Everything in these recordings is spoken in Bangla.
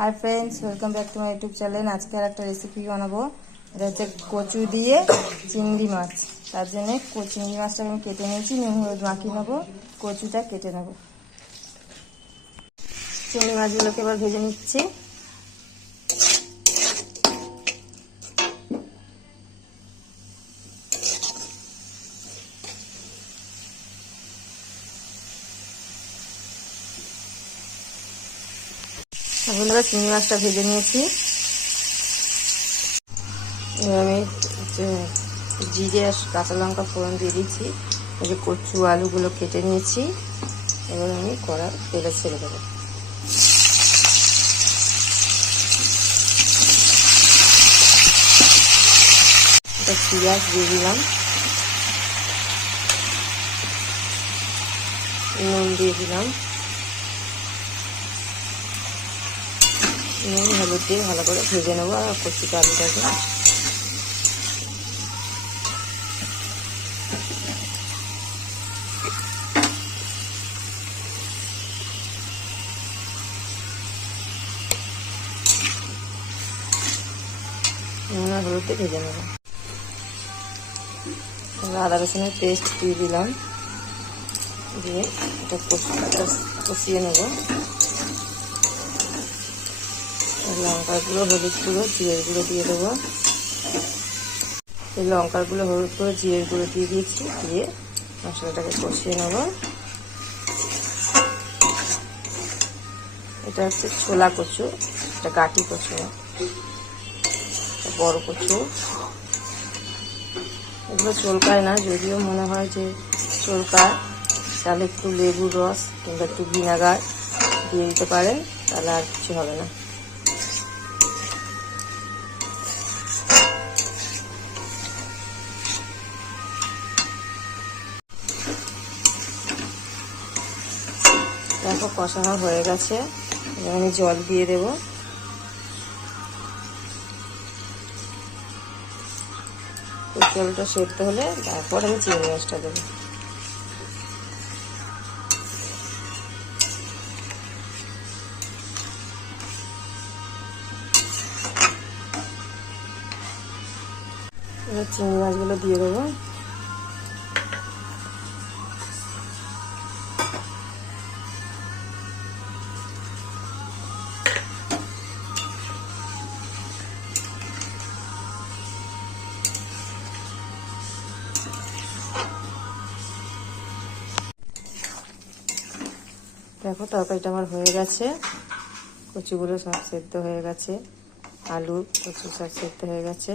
Hi friends, welcome back to my YouTube channel. आज के एक रेसिपि बनाबो। এটা হচ্ছে কচু দিয়ে চিংড়ি মাছ। তার জন্য চিংড়ি মাছটাকে আমি কেটে নিয়েছি, নুন হলুদ মাখিয়ে নেবো, কচুটা কেটে নেব। চিংড়ি মাছগুলোকে এবার ভেজে নিচ্ছি। বন্ধুরা, চিংড়ি মাছটা ভেজে নিয়েছি। এবার আমি জিরে আর কাঁচা লঙ্কা ফোড়ন দিয়ে দিচ্ছি। এই যে কচু আলুগুলো কেটে নিয়েছি, এবার আমি কড়াই তেলে ছেড়ে দেবো। এটা পেঁয়াজ দিয়ে দিলাম, নুন দিয়ে দিলাম, নুন হলুদ দিয়ে ভালো করে ভেজে নেবো। আর কচু আলুটাকে নুন আর হলুদ দিয়ে ভেজে নেবো। আদা রসুনের পেস্ট দিয়ে দিলাম, দিয়ে এটা কষিয়ে নেবো। লঙ্কার গুঁড়ো, হলুদ গুঁড়ো, জিরের গুঁড়ো দিয়ে দেবো। এই লঙ্কার গুঁড়ো, হলুদ গুঁড়ো, জিরের গুঁড়ো দিয়ে দিয়েছি, দিয়ে মশলাটাকে কষিয়ে নেব। এটা হচ্ছে ছোলা কচু, এটা গাটি কচু, বড় কচু। এগুলো চলকায় না, যদিও মনে হয় যে চলকায়, তাহলে একটু লেবুর রস কিংবা একটু ভিনেগার দিয়ে দিতে পারেন, তাহলে আর কিছু হবে না। দেখো কষানো হয়ে গেছে, এবার আমি জল দিয়ে দেব। জলটা সেদ্ধ হলে তারপর আমি চিংড়ি মাছটা দেবো। এবার চিংড়ি মাছগুলো দিয়ে দেবো। দেখো তরকারিটা আমার হয়ে গেছে, কচুগুলো সব সেদ্ধ হয়ে গেছে, আলু কচু সব সেদ্ধ হয়ে গেছে।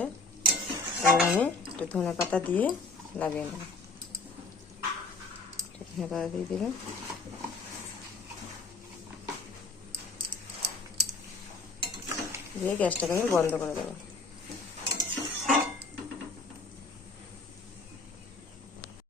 এবার আমি একটু ধনে পাতা দিয়ে লাগিয়ে নেব। ধনে পাতা দিয়ে দিলাম, দিয়ে গ্যাসটাকে আমি বন্ধ করে দেবো।